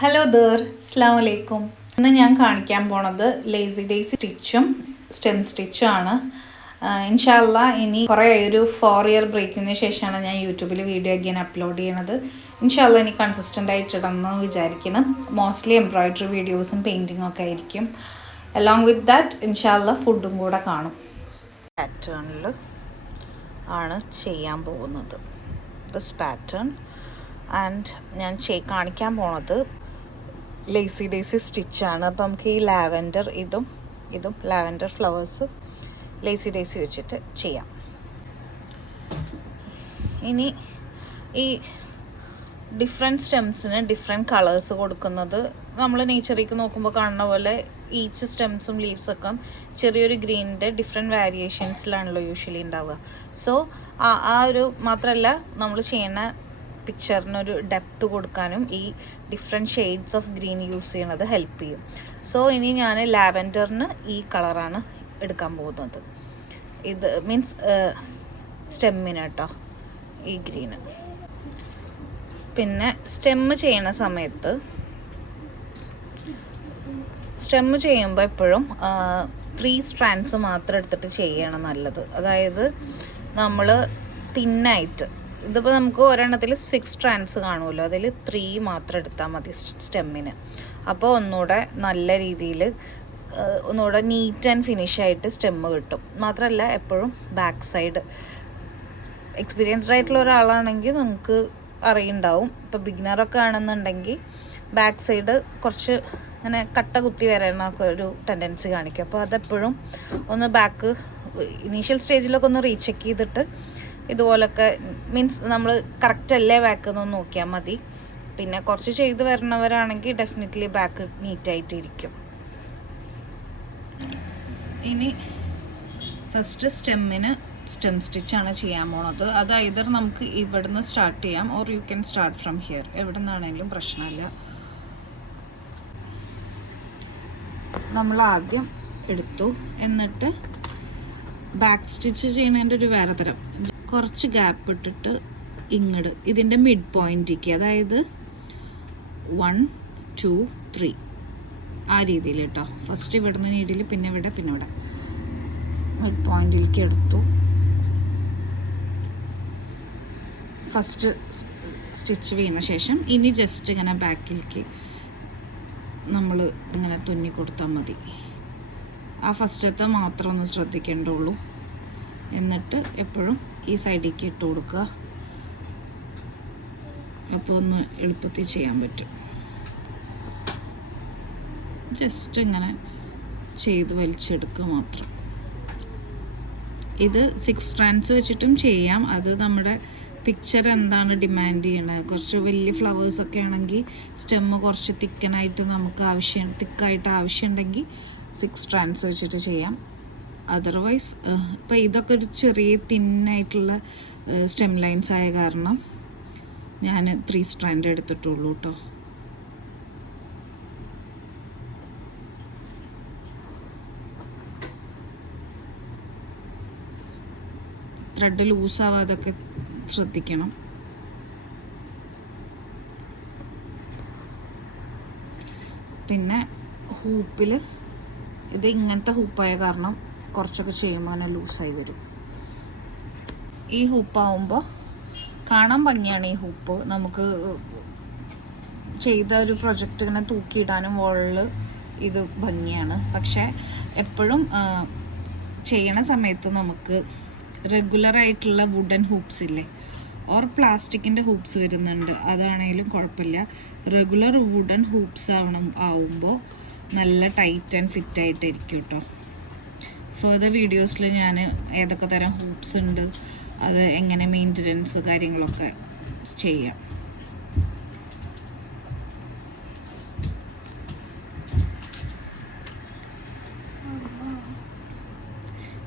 Hello there, അസ്സലാമു അലൈക്കും. ഇന്ന് ഞാൻ കാണിക്കാൻ പോണത് ലേസി ഡേയ്സി സ്റ്റിച്ചും സ്റ്റെം സ്റ്റിച്ചും ആണ്. ഇൻഷാല്ല ഇനി കുറേ ഒരു 4 ഇയർ ബ്രേക്കിന് ശേഷമാണ് ഞാൻ യൂട്യൂബിൽ വീഡിയോ അഗൈൻ അപ്ലോഡ് ചെയ്യണത്. ഇൻഷാല്ല ഇനി കൺസിസ്റ്റൻ്റ് ആയിട്ട് ഇടണമെന്ന് വിചാരിക്കണം. മോസ്റ്റ്ലി എംബ്രോയ്ഡറി വീഡിയോസും പെയിൻറ്റിങ്ങും ഒക്കെ ആയിരിക്കും. അലോങ് വിത്ത് ദാറ്റ് ഇൻഷാല്ല ഫുഡും കൂടെ കാണും. പാറ്റേണിൽ ആണ് ചെയ്യാൻ പോകുന്നത്. ദിസ് പാറ്റേൺ ആൻഡ് ഞാൻ കാണിക്കാൻ പോണത് ലേസി ഡേയ്സി സ്റ്റിച്ചാണ്. അപ്പം നമുക്ക് ഈ ലാവൻഡർ ഇതും ലാവൻഡർ ഫ്ലവേഴ്സ് ലേസി ഡേയ്സി വെച്ചിട്ട് ചെയ്യാം. ഇനി ഈ ഡിഫറെൻറ്റ് സ്റ്റെംസിന് ഡിഫറെൻറ്റ് കളേഴ്സ് കൊടുക്കുന്നത് നമ്മൾ നേച്ചറിലേക്ക് നോക്കുമ്പോൾ കാണുന്ന പോലെ ഈച്ച് സ്റ്റെംസും ലീവ്സൊക്കെ ചെറിയൊരു ഗ്രീനിൻ്റെ ഡിഫറെൻറ്റ് വേരിയേഷൻസിലാണല്ലോ യൂഷ്വലി ഉണ്ടാവുക. സോ ആ ഒരു മാത്രമല്ല നമ്മൾ ചെയ്യുന്ന പിക്ചറിനൊരു ഡെപ്ത് കൊടുക്കാനും ഈ different shades of green use ചെയ്യണത് ഹെൽപ്പ് ചെയ്യും. സോ ഇനി ഞാൻ ലാവൻഡറിന് ഈ കളറാണ് എടുക്കാൻ പോകുന്നത്. ഇത് മീൻസ് സ്റ്റെമ്മിന് കേട്ടോ ഈ ഗ്രീന്. പിന്നെ സ്റ്റെമ്മ് ചെയ്യണ സമയത്ത് സ്റ്റെമ്മ് ചെയ്യുമ്പോൾ എപ്പോഴും 3 സ്ട്രാൻഡ്സ് മാത്രം എടുത്തിട്ട് ചെയ്യണം നല്ലത്. അതായത് നമ്മൾ തിന്നായിട്ട് ഇതിപ്പോൾ നമുക്ക് ഒരെണ്ണത്തിൽ 6 സ്ട്രാൻഡ്സ് കാണുമല്ലോ, അതിൽ 3 മാത്രം എടുത്താൽ മതി സ്റ്റെമ്മിന്. അപ്പോൾ ഒന്നുകൂടെ നല്ല രീതിയിൽ ഒന്നുകൂടെ നീറ്റ് ആൻഡ് ഫിനിഷ് ആയിട്ട് സ്റ്റെമ്മ് കിട്ടും. മാത്രമല്ല എപ്പോഴും ബാക്ക് സൈഡ് എക്സ്പീരിയൻസ്ഡ് ആയിട്ടുള്ള ഒരാളാണെങ്കിൽ നിങ്ങൾക്ക് അറിയുണ്ടാവും. ഇപ്പോൾ ബിഗിനറൊക്കെ ആണെന്നുണ്ടെങ്കിൽ ബാക്ക് സൈഡ് കുറച്ച് അങ്ങനെ കട്ട കുത്തി വരാനൊക്കെ ഒരു ടെൻഡൻസി കാണിക്കും. അപ്പോൾ അതെപ്പോഴും ഒന്ന് ബാക്ക് ഇനീഷ്യൽ സ്റ്റേജിലൊക്കെ ഒന്ന് റീചെക്ക് ചെയ്തിട്ട് ഇതുപോലൊക്കെ മീൻസ് നമ്മൾ കറക്റ്റ് അല്ലേ ബാക്ക് എന്നൊന്ന് നോക്കിയാൽ മതി. പിന്നെ കുറച്ച് ചെയ്ത് വരുന്നവരാണെങ്കിൽ ഡെഫിനറ്റ്ലി ബാക്ക് നീറ്റായിട്ടിരിക്കും. ഇനി ഫസ്റ്റ് സ്റ്റെമ്മിന് സ്റ്റെം സ്റ്റിച്ചാണ് ചെയ്യാൻ പോണത്. അത് ഐദർ നമുക്ക് ഇവിടുന്ന് സ്റ്റാർട്ട് ചെയ്യാം or you can start from here. എവിടെ നിന്നാണെങ്കിലും പ്രശ്നമില്ല. നമ്മൾ ആദ്യം എടുത്തു, എന്നിട്ട് ബാക്ക് സ്റ്റിച്ച് ചെയ്യുന്നതിൻ്റെ ഒരു വേറെ തരം കുറച്ച് ഗ്യാപ്പ് ഇട്ടിട്ട് ഇങ്ങോട്ട് ഇതിൻ്റെ മിഡ് പോയിൻറ്റിക്ക്, അതായത് 1 2 3 ആ രീതിയിൽ കേട്ടോ. ഫസ്റ്റ് ഇവിടുന്ന് നീഡിൽ പിന്നെ ഇവിടെ മിഡ് പോയിൻറ്റിലേക്ക് എടുത്തു. ഫസ്റ്റ് സ്റ്റിച്ച് വീണ ശേഷം ഇനി ജസ്റ്റ് ഇങ്ങനെ ബാക്കിലേക്ക് നമ്മൾ ഇങ്ങനെ തുന്നി കൊടുത്താൽ മതി. ആ ഫസ്റ്റത്തെ മാത്രം ഒന്ന് ശ്രദ്ധിക്കേണ്ടുള്ളൂ. എന്നിട്ട് എപ്പോഴും ഈ സൈഡിലേക്ക് ഇട്ട് കൊടുക്കുക. അപ്പോൾ ഒന്ന് എളുപ്പത്തിൽ ചെയ്യാൻ പറ്റും. ജസ്റ്റ് ഇങ്ങനെ ചെയ്ത് വലിച്ചെടുക്കുക മാത്രം. ഇത് 6 സ്ട്രാൻഡ്സ് വെച്ചിട്ടും ചെയ്യാം. അത് നമ്മുടെ പിക്ചർ എന്താണ് ഡിമാൻഡ് ചെയ്യണത്. കുറച്ച് വലിയ ഫ്ലവേഴ്സൊക്കെ ആണെങ്കിൽ സ്റ്റെമ്മ് കുറച്ച് തിക്കായിട്ട് തിക്കായിട്ട് ആവശ്യമുണ്ടെങ്കിൽ 6 സ്ട്രാൻഡ്സ് വെച്ചിട്ട് ചെയ്യാം. അതർവൈസ് ഇപ്പോൾ ഇതൊക്കെ ഒരു ചെറിയ തിന്നായിട്ടുള്ള സ്റ്റെം ലൈൻസ് ആയ കാരണം ഞാൻ 3 സ്ട്രാൻഡ് എടുത്തിട്ടുള്ളൂ കേട്ടോ. ത്രെഡ് ലൂസാവാതൊക്കെ ശ്രദ്ധിക്കണം. പിന്നെ ഹൂപ്പിൽ ഇത് ഇങ്ങനത്തെ ഹൂപ്പായ കാരണം കുറച്ചൊക്കെ ചെയ്യുമ്പോൾ അങ്ങനെ ലൂസായി വരും. ഈ ഹൂപ്പാവുമ്പോൾ കാണാൻ ഭംഗിയാണ്. ഈ ഹൂപ്പ് നമുക്ക് ചെയ്ത ഒരു പ്രൊജക്റ്റ് ഇങ്ങനെ തൂക്കിയിടാനും വോളിൽ ഇത് ഭംഗിയാണ്. പക്ഷേ എപ്പോഴും ചെയ്യണ സമയത്ത് നമുക്ക് റെഗുലറായിട്ടുള്ള വുഡൻ ഹൂപ്സ് ഇല്ലേ, ഓർ പ്ലാസ്റ്റിക്കിൻ്റെ ഹൂപ്സ് വരുന്നുണ്ട്, അതാണെങ്കിലും കുഴപ്പമില്ല. റെഗുലർ വുഡൻ ഹൂപ്സ് ആവുമ്പോൾ നല്ല ടൈറ്റ് ആൻഡ് ഫിറ്റ് ആയിട്ടിരിക്കും കേട്ടോ. ഫർദർ വീഡിയോസിൽ ഞാൻ ഏതൊക്കെ തരം ഹൂപ്സ് ഉണ്ട്, അത് എങ്ങനെ മെയിൻ്റനൻസ് കാര്യങ്ങളൊക്കെ ചെയ്യാം.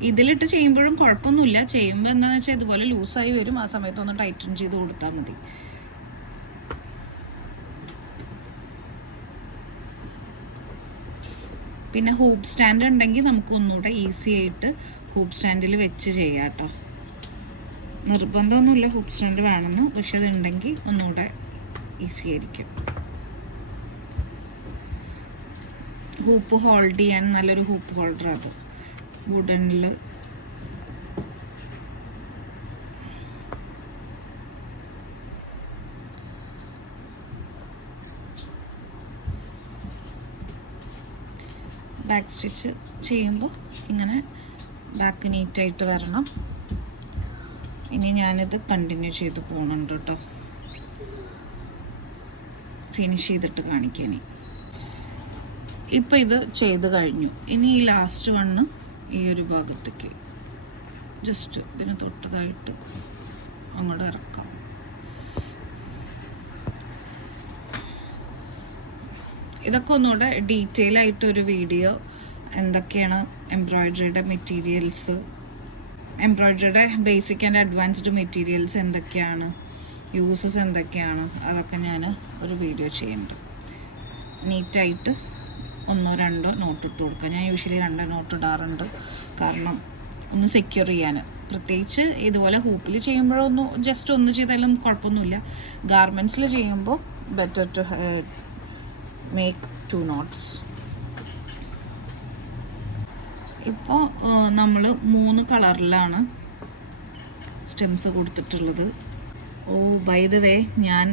ഇതിലിട്ട് ചെയ്യുമ്പോഴും കുഴപ്പമൊന്നുമില്ല. ചെയ്യുമ്പോൾ എന്താണെന്ന് വെച്ചാൽ ഇതുപോലെ ലൂസായി വരും. ആ സമയത്തൊന്ന് ടൈറ്റൻ ചെയ്ത് കൊടുത്താൽ മതി. പിന്നെ ഹൂപ്പ് സ്റ്റാൻഡ് ഉണ്ടെങ്കിൽ നമുക്ക് ഒന്നുകൂടെ ഈസി ആയിട്ട് ഹൂപ്പ് സ്റ്റാൻഡിൽ വെച്ച് ചെയ്യാം കേട്ടോ. നിർബന്ധമൊന്നുമില്ല ഹൂപ്പ് സ്റ്റാൻഡ് വേണമെന്ന്, പക്ഷെ അതുണ്ടെങ്കിൽ ഒന്നുകൂടെ ഈസി ആയിരിക്കും. ഹൂപ്പ് ഹോൾഡ് ചെയ്യാൻ നല്ലൊരു ഹൂപ്പ് ഹോൾഡർ, അത് വുഡനിൽ. ബാക്ക് സ്റ്റിച്ച് ചെയ്യുമ്പോൾ ഇങ്ങനെ ബാക്ക് നീറ്റായിട്ട് വരണം. ഇനി ഞാനിത് കണ്ടിന്യൂ ചെയ്ത് പോകുന്നുണ്ട് കേട്ടോ, ഫിനിഷ് ചെയ്തിട്ട് കാണിക്കാൻ. ഇപ്പം ഇത് ചെയ്ത് കഴിഞ്ഞു. ഇനി ഈ ലാസ്റ്റ് വണ്ണ് ഈ ഒരു ഭാഗത്തേക്ക് ജസ്റ്റ് ഇതിന് തൊട്ടതായിട്ട് അങ്ങോട്ട് ഇറക്കാം. ഇതൊക്കെ ഒന്നുകൂടെ ഡീറ്റെയിൽ ആയിട്ടൊരു വീഡിയോ, എന്തൊക്കെയാണ് എംബ്രോയ്ഡറിയുടെ മെറ്റീരിയൽസ്, എംബ്രോയ്ഡറിയുടെ ബേസിക് ആൻഡ് അഡ്വാൻസ്ഡ് മെറ്റീരിയൽസ് എന്തൊക്കെയാണ്, യൂസസ് എന്തൊക്കെയാണ്, അതൊക്കെ ഞാൻ ഒരു വീഡിയോ ചെയ്യുന്നുണ്ട്. നീറ്റായിട്ട് 1-2 നോട്ട് ഇട്ട് കൊടുക്കുക. ഞാൻ യൂഷ്വലി 2 നോട്ട് ഇടാറുണ്ട്, കാരണം ഒന്ന് സെക്യൂർ ചെയ്യാൻ. പ്രത്യേകിച്ച് ഇതുപോലെ ഹൂപ്പിൽ ചെയ്യുമ്പോഴൊന്നും ജസ്റ്റ് ഒന്ന് ചെയ്താലും കുഴപ്പമൊന്നുമില്ല. ഗാർമെൻറ്റ്സിൽ ചെയ്യുമ്പോൾ ബെറ്റർ ടു മേക്ക് 2 നോട്ട്സ്. ഇപ്പോൾ നമ്മൾ 3 കളറിലാണ് സ്റ്റെംസ് കൊടുത്തിട്ടുള്ളത്. ഓ ബൈ ദ വേ, ഞാൻ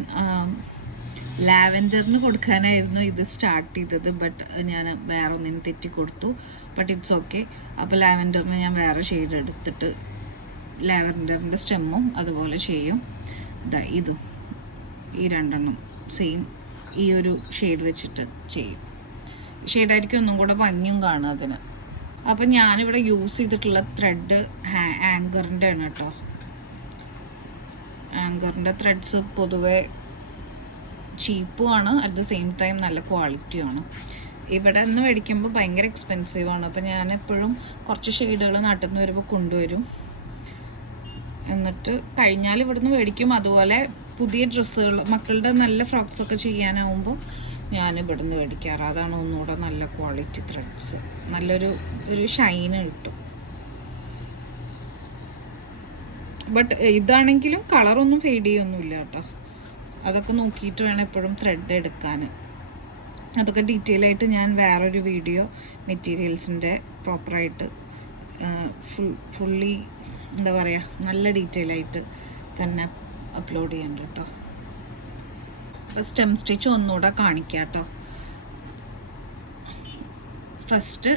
ലാവൻഡറിന് കൊടുക്കാനായിരുന്നു ഇത് സ്റ്റാർട്ട് ചെയ്തത്, ബട്ട് ഞാൻ വേറെ ഒന്നിന് തെറ്റി കൊടുത്തു. But it's okay. അപ്പോൾ ലാവൻഡറിന് ഞാൻ വേറെ ഷെയ്ഡ് എടുത്തിട്ട് ലാവൻഡറിൻ്റെ സ്റ്റെമ്മും അതുപോലെ ചെയ്യും. ഇതും ഈ 2 സെയിം ഈ ഒരു ഷെയ്ഡ് വെച്ചിട്ട് ചെയ്യും. ഷെയ്ഡായിരിക്കും ഒന്നും കൂടെ ഭംഗിയും കാണും അതിന്. അപ്പം ഞാനിവിടെ യൂസ് ചെയ്തിട്ടുള്ള ത്രെഡ് ആങ്കറിൻ്റെ ആണ് കേട്ടോ. ആങ്കറിൻ്റെ ത്രെഡ്സ് പൊതുവെ ചീപ്പുമാണ്, അറ്റ് ദ സെയിം ടൈം നല്ല ക്വാളിറ്റിയാണ്. ഇവിടെ നിന്ന് മേടിക്കുമ്പോൾ ഭയങ്കര എക്സ്പെൻസീവാണ്. അപ്പം ഞാനെപ്പോഴും കുറച്ച് ഷെയ്ഡുകൾ നാട്ടിൽ നിന്ന് വരുമ്പോൾ കൊണ്ടുവരും, എന്നിട്ട് കഴിഞ്ഞാൽ ഇവിടുന്ന് മേടിക്കും. അതുപോലെ പുതിയ ഡ്രസ്സുകൾ, മക്കളുടെ നല്ല ഫ്രോക്സൊക്കെ ചെയ്യാനാവുമ്പോൾ ഞാൻ ഇവിടുന്ന് മേടിക്കാറ്. അതാണ് ഒന്നുകൂടെ നല്ല ക്വാളിറ്റി ത്രെഡ്സ്, നല്ലൊരു ഷൈന് കിട്ടും. ബട്ട് ഇതാണെങ്കിലും കളറൊന്നും ഫെയ്ഡ് ചെയ്യൊന്നുമില്ല കേട്ടോ. അതൊക്കെ നോക്കിയിട്ട് വേണം എപ്പോഴും ത്രെഡ് എടുക്കാൻ. അതൊക്കെ ഡീറ്റെയിൽ ആയിട്ട് ഞാൻ വേറൊരു വീഡിയോ മെറ്റീരിയൽസിൻ്റെ പ്രോപ്പറായിട്ട് ഫുള്ളി എന്താ പറയുക, നല്ല ഡീറ്റെയിൽ ആയിട്ട് തന്നെ അപ്ലോഡ് ചെയ്യുന്നുണ്ട് കേട്ടോ. അപ്പോൾ സ്റ്റെം സ്റ്റിച്ച് ഒന്നുകൂടെ കാണിക്കാം കേട്ടോ. ഫസ്റ്റ്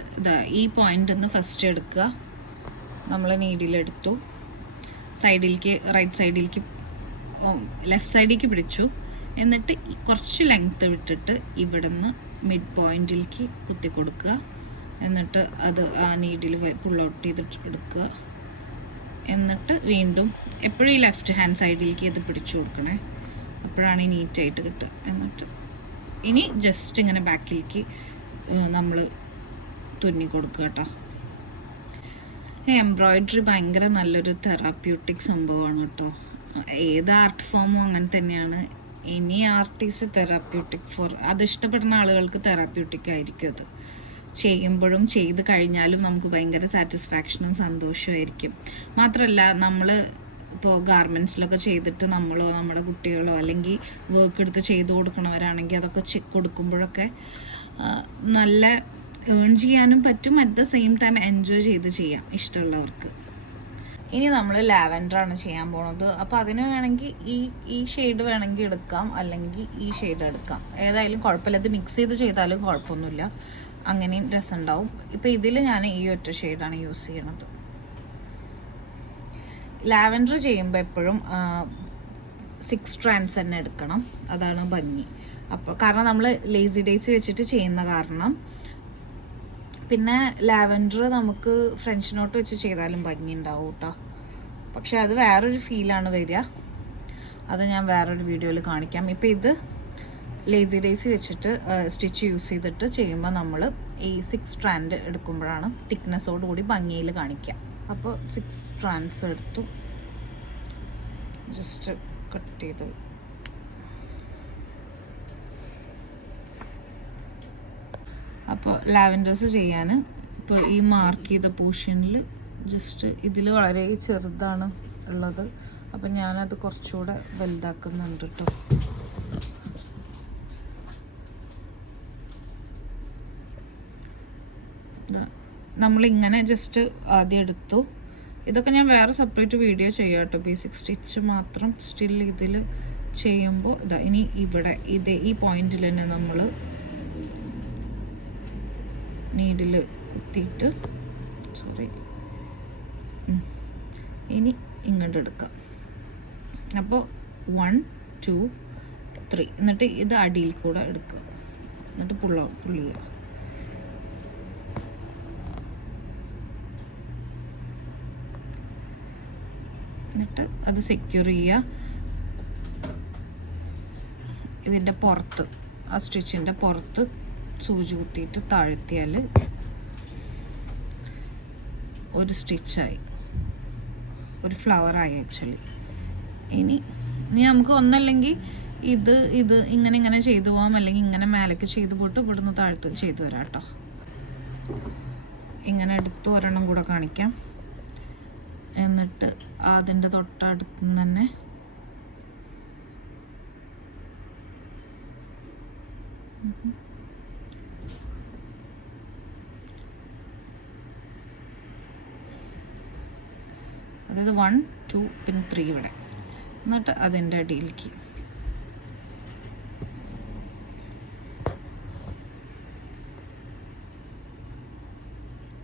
ഈ പോയിൻ്റിൽ നിന്ന് ഫസ്റ്റ് എടുക്കുക. നമ്മൾ നീഡിലെടുത്തു, സൈഡിലേക്ക് റൈറ്റ് സൈഡിലേക്ക് ലെഫ്റ്റ് സൈഡിലേക്ക് പിടിച്ചു. എന്നിട്ട് കുറച്ച് ലെങ്ത്ത് വിട്ടിട്ട് ഇവിടെ നിന്ന് മിഡ് പോയിൻറ്റിലേക്ക് കുത്തി കൊടുക്കുക. എന്നിട്ട് അത് ആ നീഡിൽ പുൾ ഔട്ട് ചെയ്തിട്ട് എടുക്കുക. എന്നിട്ട് വീണ്ടും എപ്പോഴും ഈ ലെഫ്റ്റ് ഹാൻഡ് സൈഡിലേക്ക് ഇത് പിടിച്ചു കൊടുക്കണേ, അപ്പോഴാണ് ഈ നീറ്റായിട്ട് കിട്ടുക. എന്നിട്ട് ഇനി ജസ്റ്റ് ഇങ്ങനെ ബാക്കിലേക്ക് നമ്മൾ തുന്നി കൊടുക്കുക കേട്ടോ. എംബ്രോയ്ഡറി ഭയങ്കര നല്ലൊരു തെറാപ്യൂട്ടിക് സംഭവമാണ് കേട്ടോ. ഏത് ആർട്ട് ഫോമും അങ്ങനെ തന്നെയാണ്. Any art is therapeutic for, അത് ഇഷ്ടപ്പെടുന്ന ആളുകൾക്ക് തെറാപ്യൂട്ടിക് ആയിരിക്കും. അത് ചെയ്യുമ്പോഴും ചെയ്ത് കഴിഞ്ഞാലും നമുക്ക് ഭയങ്കര സാറ്റിസ്ഫാക്ഷനും സന്തോഷമായിരിക്കും. മാത്രമല്ല നമ്മൾ ഇപ്പോൾ ഗാർമെൻറ്റ്സിലൊക്കെ ചെയ്തിട്ട് നമ്മളോ നമ്മുടെ കുട്ടികളോ അല്ലെങ്കിൽ വർക്ക് എടുത്ത് ചെയ്ത് കൊടുക്കണവരാണെങ്കിൽ അതൊക്കെ കൊടുക്കുമ്പോഴൊക്കെ നല്ല ഏൺ ചെയ്യാനും പറ്റും, at the same time enjoy ചെയ്ത് ചെയ്യാം ഇഷ്ടമുള്ളവർക്ക്. ഇനി നമ്മൾ ലാവൻഡറാണ് ചെയ്യാൻ പോണത്. അപ്പോൾ അതിന് വേണമെങ്കിൽ ഈ ഷെയ്ഡ് വേണമെങ്കിൽ എടുക്കാം, അല്ലെങ്കിൽ ഈ ഷെയ്ഡ് എടുക്കാം. ഏതായാലും കുഴപ്പമില്ല, ഇത് മിക്സ് ചെയ്ത് ചെയ്താലും കുഴപ്പമൊന്നുമില്ല, അങ്ങനെയും രസമുണ്ടാവും. ഇപ്പോൾ ഇതിൽ ഞാൻ ഈ ഒറ്റ ഷെയ്ഡാണ് യൂസ് ചെയ്യണത്. ലാവൻഡർ ചെയ്യുമ്പോൾ എപ്പോഴും 6 സ്ട്രാൻഡ്സ് തന്നെ എടുക്കണം, അതാണ് ഭംഗി. അപ്പോൾ കാരണം നമ്മൾ ലേസി ഡേയ്സ് വെച്ചിട്ട് ചെയ്യുന്ന കാരണം. പിന്നെ ലാവൻഡർ നമുക്ക് ഫ്രഞ്ച് നോട്ട് വെച്ച് ചെയ്താലും ഭംഗി ഉണ്ടാവും കേട്ടോ. പക്ഷെ അത് വേറൊരു ഫീലാണ് വരിക, അത് ഞാൻ വേറൊരു വീഡിയോയിൽ കാണിക്കാം. ഇപ്പോൾ ഇത് ലേസി ഡേയ്സ് വെച്ചിട്ട് സ്റ്റിച്ച് യൂസ് ചെയ്തിട്ട് ചെയ്യുമ്പോൾ നമ്മൾ ഈ 6 സ്ട്രാൻഡ് എടുക്കുമ്പോഴാണ് തിക്നെസ്സോട് കൂടി ഭംഗിയിൽ കാണിക്കുക. അപ്പോൾ 6 സ്ട്രാൻഡ്സ് എടുത്തു, ജസ്റ്റ് കട്ട് ചെയ്ത് അപ്പോൾ ലാവൻഡേഴ്സ് ചെയ്യാൻ ഇപ്പോൾ ഈ മാർക്ക് ചെയ്ത പോർഷനിൽ ജസ്റ്റ് ഇതിൽ വളരെ ചെറുതാണ് ഉള്ളത്, അപ്പം ഞാനത് കുറച്ചുകൂടെ വലുതാക്കുന്നുണ്ട് കേട്ടോ. നമ്മളിങ്ങനെ ജസ്റ്റ് ആദ്യം എടുത്തു. ഇതൊക്കെ ഞാൻ വേറെ സെപ്പറേറ്റ് വീഡിയോ ചെയ്യാം കേട്ടോ. ബേസിക് സ്റ്റിച്ച് മാത്രം സ്റ്റിൽ ഇതിൽ ചെയ്യുമ്പോൾ ഇതാ ഇനി ഇവിടെ ഈ പോയിന്റിൽ തന്നെ നമ്മൾ നീഡിൽ കുത്തിയിട്ട് ഇനി ഇങ്ങോട്ട് എടുക്കാം. അപ്പോൾ 1 2 3 എന്നിട്ട് ഇത് അടിയിൽ കൂടെ എടുക്കുക. എന്നിട്ട് പുള്ളി ചെയ്യുക. എന്നിട്ട് അത് സെക്യൂർ ചെയ്യുക. ഇതിൻ്റെ പുറത്ത് ആ സ്റ്റിച്ചിൻ്റെ പുറത്ത് സൂചി കുത്തിയിട്ട് താഴ്ത്തിയാൽ ഒരു സ്റ്റിച്ചായി, ഒരു ഫ്ലവറായി ആക്ച്വലി. ഇനി നമുക്ക് ഒന്നല്ലെങ്കിൽ ഇത് ഇങ്ങനെ ചെയ്തു പോകാം, അല്ലെങ്കിൽ ഇങ്ങനെ മേലേക്ക് ചെയ്ത് പോയിട്ട് ഇവിടുന്ന് താഴ്ത്ത് ചെയ്തു വരാം കേട്ടോ. ഇങ്ങനെ എടുത്ത് ഒരെണ്ണം കൂടെ കാണിക്കാം. എന്നിട്ട് അതിൻ്റെ തൊട്ടടുത്ത് തന്നെ അതായത് 1 2 പിന്നെ 3 ഇവിടെ. എന്നിട്ട് അതിൻ്റെ അടിയിലേക്ക്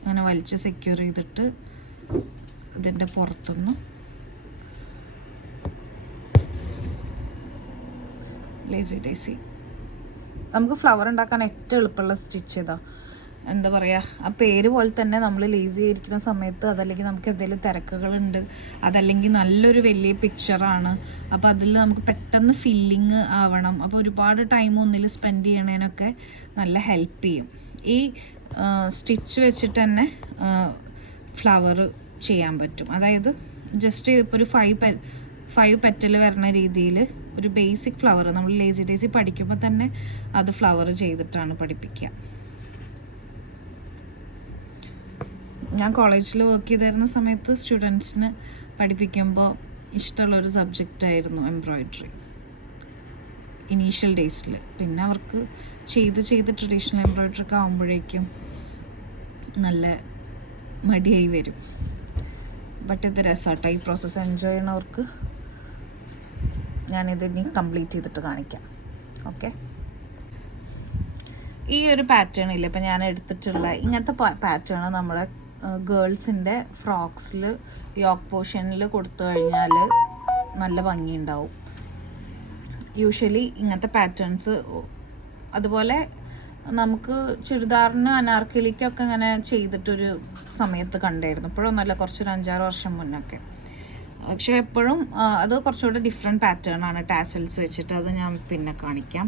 അങ്ങനെ വലിച്ച് സെക്യൂർ ചെയ്തിട്ട് ഇതിൻ്റെ പുറത്തുനിന്ന് ലേസി ഡേസി. നമുക്ക് ഫ്ലവർ ഉണ്ടാക്കാൻ ഏറ്റവും എളുപ്പമുള്ള സ്റ്റിച്ച് ഇതാ. എന്താ പറയുക, ആ പേര് പോലെ തന്നെ നമ്മൾ ലേസി ആയിരിക്കുന്ന സമയത്ത്, അതല്ലെങ്കിൽ നമുക്ക് എന്തെങ്കിലും തിരക്കുകളുണ്ട്, അതല്ലെങ്കിൽ നല്ലൊരു വലിയ പിക്ചറാണ്, അപ്പോൾ അതിൽ നമുക്ക് പെട്ടെന്ന് ഫില്ലിങ് ആവണം, അപ്പോൾ ഒരുപാട് ടൈം ഒന്നിൽ സ്പെൻഡ് ചെയ്യണതിനൊക്കെ നല്ല ഹെൽപ്പ് ചെയ്യും. ഈ സ്റ്റിച്ച് വെച്ചിട്ട് തന്നെ ഫ്ലവർ ചെയ്യാൻ പറ്റും. അതായത് ജസ്റ്റ് ഇപ്പോൾ ഒരു 5 പെറ്റൽ വരുന്ന രീതിയിൽ ഒരു ബേസിക് ഫ്ലവർ നമ്മൾ ലേസി ഡേസി പഠിക്കുമ്പോൾ തന്നെ അത് ഫ്ലവർ ചെയ്തിട്ടാണ് പഠിപ്പിക്കുക. ഞാൻ കോളേജിൽ വർക്ക് ചെയ്തിരുന്ന സമയത്ത് സ്റ്റുഡൻസിന് പഠിപ്പിക്കുമ്പോൾ ഇഷ്ടമുള്ളൊരു സബ്ജക്റ്റായിരുന്നു എംബ്രോയിഡറി ഇനീഷ്യൽ ഡേയ്സിൽ. പിന്നെ അവർക്ക് ചെയ്ത് ട്രഡീഷണൽ എംബ്രോയിഡറി ഒക്കെ ആകുമ്പോഴേക്കും നല്ല മടിയായി വരും. ബട്ട് ഇത് രസമാട്ടോ. ഈ പ്രോസസ്സ് എൻജോയ് ചെയ്യണവർക്ക് ഞാനിത് ഇനി കംപ്ലീറ്റ് ചെയ്തിട്ട് കാണിക്കാം. ഓക്കെ, ഈ ഒരു പാറ്റേൺ ഇല്ല ഇപ്പം ഞാൻ എടുത്തിട്ടുള്ള ഇങ്ങനത്തെ പാറ്റേൺ നമ്മുടെ ഗേൾസിൻ്റെ ഫ്രോക്സിൽ യോക്ക് പോർഷനിൽ കൊടുത്തു കഴിഞ്ഞാൽ നല്ല ഭംഗിയുണ്ടാവും. യൂഷ്വലി ഇങ്ങനത്തെ പാറ്റേൺസ് അതുപോലെ നമുക്ക് ചുരിദാറിന് അനാർക്കലിക്കൊക്കെ ഇങ്ങനെ ചെയ്തിട്ടൊരു സമയത്ത് കണ്ടായിരുന്നു. ഇപ്പോഴൊന്നുമല്ല, കുറച്ചൊരു 5-6 വർഷം മുന്നൊക്കെ. പക്ഷെ എപ്പോഴും അത് കുറച്ചുകൂടെ ഡിഫറെൻറ്റ് പാറ്റേൺ ആണ്, ടാസൽസ് വെച്ചിട്ട്. അത് ഞാൻ പിന്നെ കാണിക്കാം.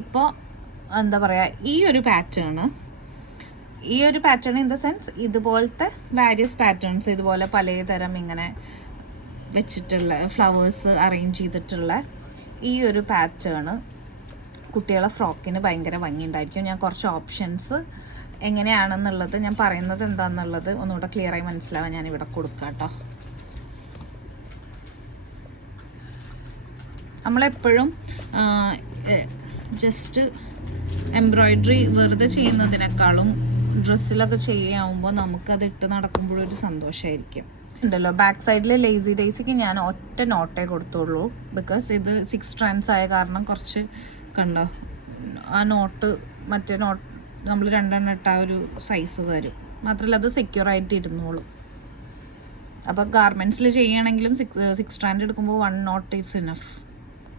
ഇപ്പോൾ എന്താ പറയുക, ഈ ഒരു പാറ്റേൺ ഇൻ ദ സെൻസ് ഇതുപോലത്തെ വാരിയസ് പാറ്റേൺസ്, ഇതുപോലെ പലതരം ഇങ്ങനെ വെച്ചിട്ടുള്ള ഫ്ലവേഴ്സ് അറേഞ്ച് ചെയ്തിട്ടുള്ള ഈ ഒരു പാറ്റേൺ കുട്ടികളെ ഫ്രോക്കിന് ഭയങ്കര ഭംഗിയുണ്ടായിരിക്കും. ഞാൻ കുറച്ച് ഓപ്ഷൻസ് എങ്ങനെയാണെന്നുള്ളത്, ഞാൻ പറയുന്നത് എന്താണെന്നുള്ളത് ഒന്നുകൂടെ ക്ലിയറായി മനസ്സിലാവാൻ ഞാനിവിടെ കൊടുക്കാം കേട്ടോ. നമ്മളെപ്പോഴും ജസ്റ്റ് എംബ്രോയിഡറി വെറുതെ ചെയ്യുന്നതിനേക്കാളും ഡ്രസ്സിലൊക്കെ ചെയ്യാവുമ്പോൾ നമുക്കത് ഇട്ട് നടക്കുമ്പോഴൊരു സന്തോഷമായിരിക്കും. ഉണ്ടല്ലോ ബാക്ക് സൈഡിൽ ലേസി ഡേസിക്ക് ഞാൻ ഒറ്റ നോട്ടേ കൊടുത്തുള്ളൂ. ബിക്കോസ് ഇത് 6 strands ആയ കാരണം കുറച്ച് കണ്ടോ ആ നോട്ട്, മറ്റേ നോട്ട് നമ്മൾ 2 ഇട്ട ഒരു സൈസ് വരും. മാത്രമല്ല അത് സെക്യൂർ ആയിട്ട് ഇരുന്നോളും. അപ്പോൾ ഗാർമെൻറ്റ്സിൽ ചെയ്യുകയാണെങ്കിലും 6 strand എടുക്കുമ്പോൾ 1 knot ഈസ് ഇനഫ്.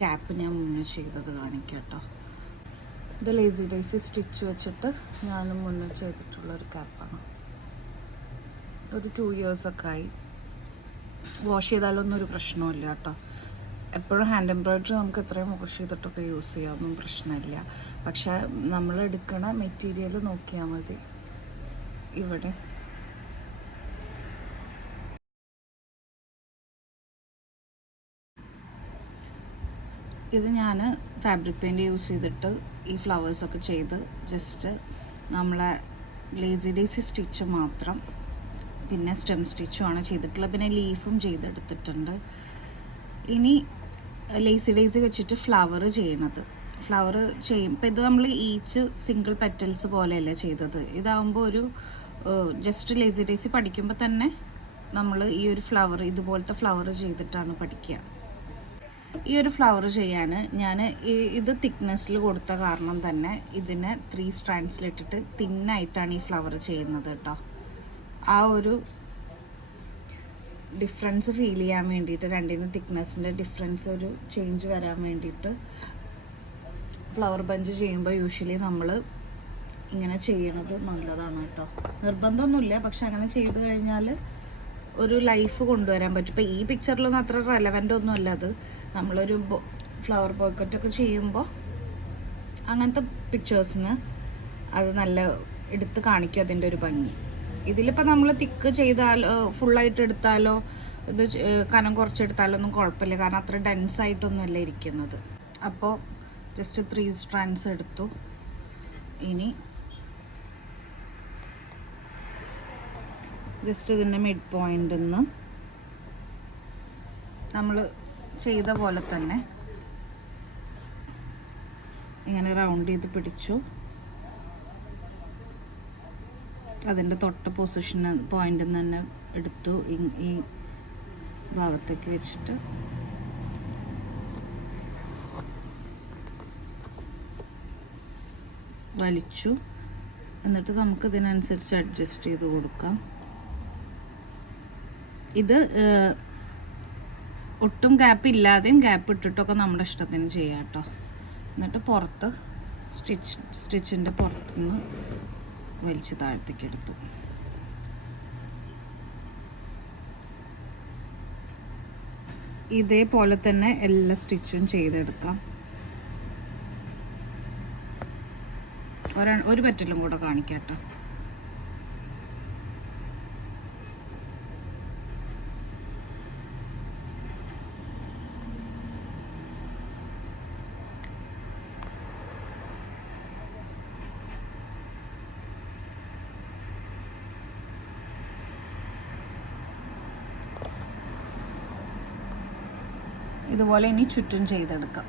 ക്യാപ്പ് ഞാൻ മുന്നേ ചെയ്തത് കാണിക്കാം കേട്ടോ. ഇത് ലേസി ഡേസി സ്റ്റിച്ച് വെച്ചിട്ട് ഞാൻ മുന്നേ ചെയ്തിട്ടുള്ളൊരു ക്യാപ്പാണ്. ഒരു 2 years ഒക്കെ ആയി. വാഷ് ചെയ്താലൊന്നും ഒരു പ്രശ്നമില്ല കേട്ടോ. എപ്പോഴും ഹാൻഡ് എംബ്രോയിഡറി നമുക്ക് എത്രയും വാഷ് ചെയ്തിട്ടൊക്കെ യൂസ് ചെയ്യാമൊന്നും പ്രശ്നമില്ല. പക്ഷേ നമ്മൾ എടുക്കണ മെറ്റീരിയൽ നോക്കിയാൽ മതി. ഇവിടെ ഇത് ഞാൻ ഫാബ്രിക് പെയിൻറ്റ് യൂസ് ചെയ്തിട്ട് ഈ ഫ്ലവേഴ്സൊക്കെ ചെയ്ത് ജസ്റ്റ് നമ്മളെ ലേസി ഡേസി സ്റ്റിച്ച് മാത്രം, പിന്നെ സ്റ്റെം സ്റ്റിച്ചുമാണ് ചെയ്തിട്ടുള്ളത്. പിന്നെ ലീഫും ചെയ്തെടുത്തിട്ടുണ്ട്. ഇനി ലേസി ഡേസി വെച്ചിട്ട് ഫ്ലവർ ചെയ്യണത് ഫ്ലവർ ചെയ്യും. ഇപ്പം ഇത് നമ്മൾ ഈച്ച് സിംഗിൾ പെറ്റൽസ് പോലെയല്ലേ ചെയ്തത്. ഇതാകുമ്പോൾ ഒരു ജസ്റ്റ് ലേസി ഡേസി പഠിക്കുമ്പോൾ തന്നെ നമ്മൾ ഈ ഒരു ഫ്ലവർ ഇതുപോലത്തെ ഫ്ലവർ ചെയ്തിട്ടാണ് പഠിക്കുക. ഈ ഒരു ഫ്ലവർ ചെയ്യാൻ ഞാൻ ഇത് തിക്നെസ്സിൽ കൊടുത്ത കാരണം തന്നെ ഇതിനെ 3 സ്ട്രാൻഡ്സിലിട്ടിട്ട് തിന്നായിട്ടാണ് ഈ ഫ്ലവർ ചെയ്യുന്നത് കേട്ടോ. ആ ഒരു ഡിഫറൻസ് ഫീൽ ചെയ്യാൻ വേണ്ടിയിട്ട്, രണ്ടിനും തിക്നെസ്സിൻ്റെ ഡിഫറൻസ് ഒരു ചേഞ്ച് വരാൻ വേണ്ടിയിട്ട് ഫ്ലവർ ബഞ്ച് ചെയ്യുമ്പോൾ യൂഷ്വലി നമ്മൾ ഇങ്ങനെ ചെയ്യണത് നല്ലതാണ് കേട്ടോ. നിർബന്ധമൊന്നുമില്ല, പക്ഷെ അങ്ങനെ ചെയ്ത് കഴിഞ്ഞാൽ ഒരു ലൈഫ് കൊണ്ടുവരാൻ പറ്റും. ഇപ്പോൾ ഈ പിക്ചറിലൊന്നും അത്ര റെലവൻ്റ് ഒന്നും അല്ല അത്. നമ്മളൊരു ഫ്ലവർ ബൊക്കറ്റൊക്കെ ചെയ്യുമ്പോൾ അങ്ങനത്തെ പിക്ചേഴ്സിന് അത് നല്ല എടുത്ത് കാണിക്കും അതിൻ്റെ ഒരു ഭംഗി. ഇതിലിപ്പോൾ നമ്മൾ തിക്ക് ചെയ്താലോ ഫുള്ളായിട്ട് എടുത്താലോ ഇത് കനം കുറച്ചെടുത്താലോ ഒന്നും കുഴപ്പമില്ല, കാരണം അത്ര ഡെൻസായിട്ടൊന്നുമല്ല ഇരിക്കുന്നത്. അപ്പോൾ ജസ്റ്റ് 3 സ്ട്രാൻഡ്സ് എടുത്തു. ഇനി ജസ്റ്റ് ഇതിൻ്റെ മിഡ് പോയിൻ്റിൽ നിന്ന് നമ്മൾ ചെയ്ത പോലെ തന്നെ ഇങ്ങനെ റൗണ്ട് ചെയ്ത് പിടിച്ചു. അതിൻ്റെ തൊട്ട പൊസിഷൻ പോയിന്റിൽ നിന്ന് തന്നെ എടുത്തു ഈ ഭാഗത്തേക്ക് വെച്ചിട്ട് വലിച്ചു. എന്നിട്ട് നമുക്ക് ഇതിനനുസരിച്ച് അഡ്ജസ്റ്റ് ചെയ്ത് കൊടുക്കാം. ഇത് ഒട്ടും ഗ്യാപ്പ് ഇല്ലാതെയും ഗ്യാപ്പ് ഇട്ടിട്ടൊക്കെ നമ്മുടെ ഇഷ്ടത്തിന് ചെയ്യാം കേട്ടോ. എന്നിട്ട് പുറത്ത് സ്റ്റിച്ചിൻ്റെ പുറത്തുനിന്ന് വലിച്ച് താഴത്തേക്ക് എടുത്തു. ഇതേപോലെ തന്നെ എല്ലാ സ്റ്റിച്ചും ചെയ്തെടുക്കാം. ഒരു പെറ്റലും കൂടെ കാണിക്കാം കേട്ടോ. ഇതുപോലെ ഇനി ചുറ്റും ചെയ്തെടുക്കാം.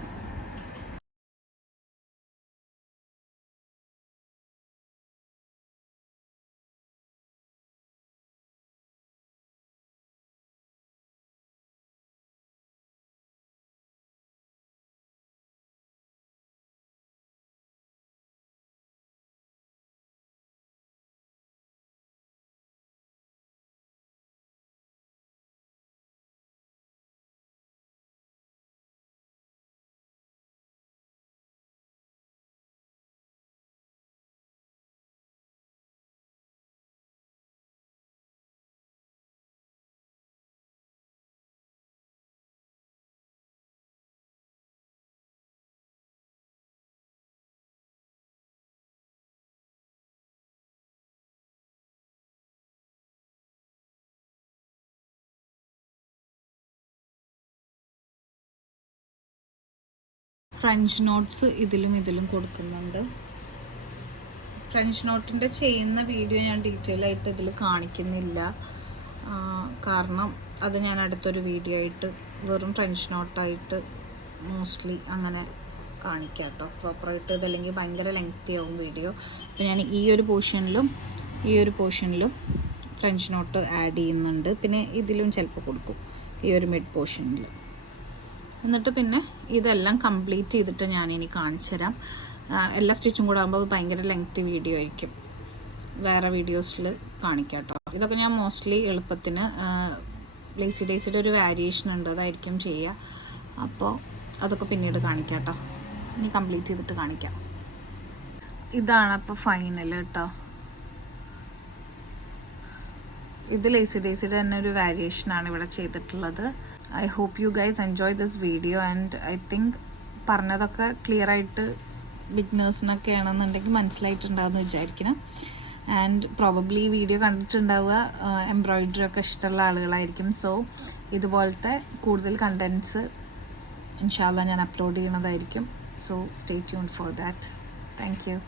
ഫ്രഞ്ച് നോട്ട്സ് ഇതിലും കൊടുക്കുന്നുണ്ട്. ഫ്രഞ്ച് നോട്ടിൻ്റെ ചെയ്യുന്ന വീഡിയോ ഞാൻ ഡീറ്റെയിൽ ആയിട്ട് ഇതിൽ കാണിക്കുന്നില്ല, കാരണം അത് ഞാൻ അടുത്തൊരു വീഡിയോ ആയിട്ട് വെറും ഫ്രഞ്ച് നോട്ടായിട്ട് മോസ്റ്റ്ലി അങ്ങനെ കാണിക്കാം കേട്ടോ. പ്രോപ്പറായിട്ട് ഇതല്ലെങ്കിൽ ഭയങ്കര ലെങ്തി ആവും വീഡിയോ. അപ്പോൾ ഞാൻ ഈ ഒരു പോർഷനിലും ഫ്രഞ്ച് നോട്ട് ആഡ് ചെയ്യുന്നുണ്ട്. പിന്നെ ഇതിലും ചിലപ്പോൾ കൊടുക്കും, ഈ ഒരു മിഡ് പോർഷനിൽ. എന്നിട്ട് പിന്നെ ഇതെല്ലാം കംപ്ലീറ്റ് ചെയ്തിട്ട് ഞാനിനി കാണിച്ചു തരാം. എല്ലാ സ്റ്റിച്ചും കൂടെ ആകുമ്പോൾ ഭയങ്കര ലെങ്തി വീഡിയോ ആയിരിക്കും, വേറെ വീഡിയോസിൽ കാണിക്കാം കേട്ടോ. ഇതൊക്കെ ഞാൻ മോസ്റ്റ്ലി എളുപ്പത്തിന് ലേസി ഡേസിയുടെ ഒരു വേരിയേഷൻ ഉണ്ട്, അതായിരിക്കും ചെയ്യുക. അപ്പോൾ അതൊക്കെ പിന്നീട് കാണിക്കാം കേട്ടോ. ഇനി കംപ്ലീറ്റ് ചെയ്തിട്ട് കാണിക്കാം. ഇതാണ് അപ്പോൾ ഫൈനൽ കേട്ടോ. ഇത് ലേസി ഡേസിയുടെ തന്നെ ഒരു വേരിയേഷനാണ് ഇവിടെ ചെയ്തിട്ടുള്ളത്. I hope you guys enjoy this video and I think പറഞ്ഞതൊക്കെ ക്ലിയർ ആയിട്ട് ബിഗിനേഴ്സിനൊക്കെ ആണെന്നുണ്ടെങ്കിൽ മനസ്സിലായിട്ടുണ്ടാവുമെന്ന് വിചാരിക്കണം. ആൻഡ് പ്രോബബ്ലി ഈ വീഡിയോ കണ്ടിട്ടുണ്ടാവുക എംബ്രോയിഡറി ഒക്കെ ഇഷ്ടമുള്ള ആളുകളായിരിക്കും. സോ ഇതുപോലത്തെ കൂടുതൽ കണ്ടൻറ്റ്സ് ഇൻഷാ അല്ലാഹ് ഞാൻ അപ്ലോഡ് ചെയ്യണതായിരിക്കും. So stay tuned for that. Thank U.